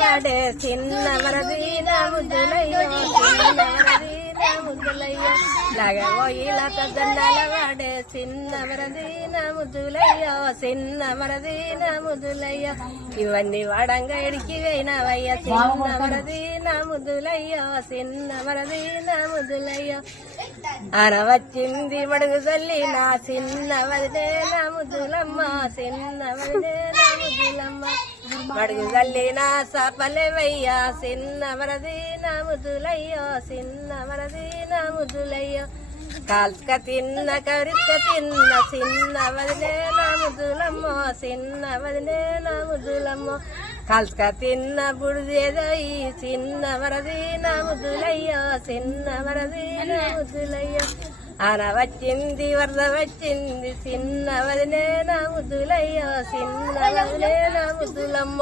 వాడే చిన్న వరదీన ముద్దులయ్యో చిన్న వరదీన ముద్దులయ్యో లగబోయిలా దండాల వాడే చిన్న వరదీన ముద్దులయ్యో చిన్న వరదీన ముద్దులయ్యో ఇవన్నీ వాడంగా ఎడికి పోయినవయ్య చిన్న వరదీన ముద్దులయ్యో చిన్న వరదీన ముద్దులయ్యో అనవచ్చింది మడుగు తల్లి నా చిన్న వరదే నా ముద్దులమ్మ చిన్న వరదే నా ముద్దులమ్మ మడుగు తల్లి నా సపలేవయ్యా చిన్న వరది నా ముద్దులయ్యో చిన్న వరది నా ముద్దులయ్యో కాల్స్క తిన్న కరిస్క తిన్న చిన్న వదిలే నా ముద్దులమ్మ చిన్న వదిలే నా ముద్దులమ్మ కాల్స్క తిన్న బుడిదేదయ్యి చిన్న వరది నా ముద్దులయ్యో చిన్న వరది నా ముద్దులయ్యో ఆన వచ్చింది వరద వచ్చింది చిన్న వదిలే నా ముద్దులయ్యో చిన్న వదిలే నా ముద్దులమ్మ